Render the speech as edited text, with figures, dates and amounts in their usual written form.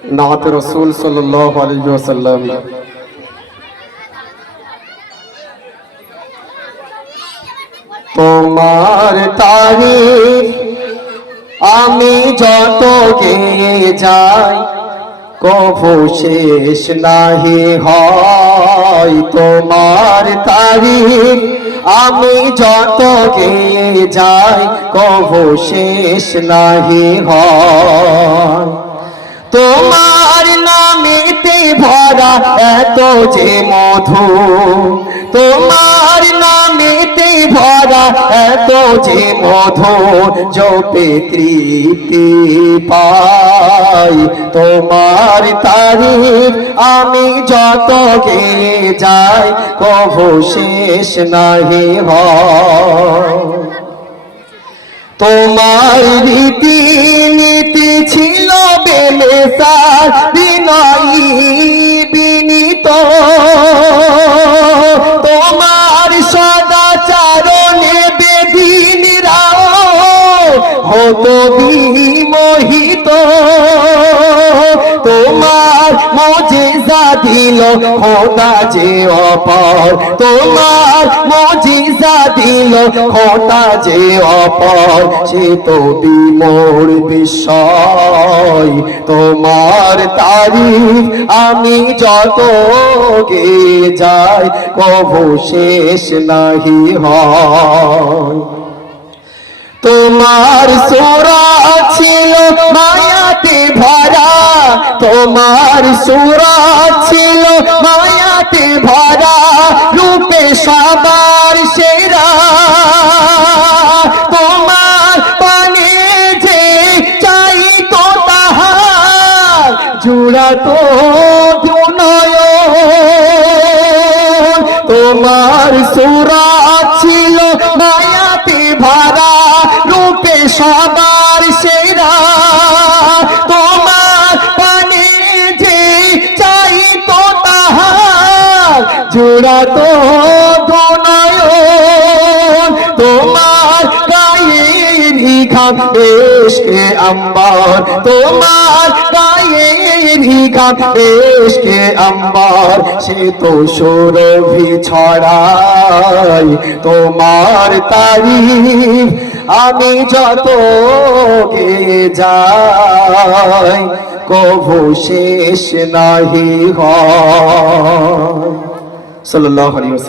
नात रसूल सल्लल्लाहु अलैहि वसल्लम। তোমার তারিফ আমি যত গেয়ে যাই কভু শেষ নাহি হয়। তোমার তারিফ আমি যত গেয়ে যাই কভু শেষ নাহি হয়। তোমার নামেতে ভরা এত যে মধু, তোমার নামেতে ভরা এত যে মধু, জপে তৃপ্তি পাই। তোমার তারিফ আমি যত গেয়ে যাই কভু শেষ নাহি হয়। তোমার রীতি নীতি ছিল বেলেসার বিনয়ী বিনীত, তোমার সদাচরণে বেদিনীরাও হতো বিমোহিত। তোমার মুজিজা দিল খোদা যে অপার, তোমার মুজিজা দিল খোদা যে অপার, সে তো বিমোর বিষয়। তোমার তারিফ আমি যত গেয়ে যাই কভু শেষ নাহি হয়। তোমার সুরাত ছিল মায়াতে ভরা, তোমার সুরাত ছিল মায়াতে ভরা, রূপে সবার সেরা। তোমার পানে যে চাই তো তাহার জুড়াতো নয়ন। তোমার সুরাত ছিল মায়াতে ভরা, রূপে সবার সেরা। তোমার পানে যে চাই তো তাহার জোড়াতো নয়ন। তোমার গায়ের ঘাম ইশকে আম্বার, তোমার গায়ের ঘাম ইশকে আম্বার, সে তো সুরভি ছড়াই। তোমার তারিফ আমি যত গেয়ে যাই কভু শেষ নাহি হয়। সাল্লাল্লাহু আলাইহি ওয়াসাল্লাম।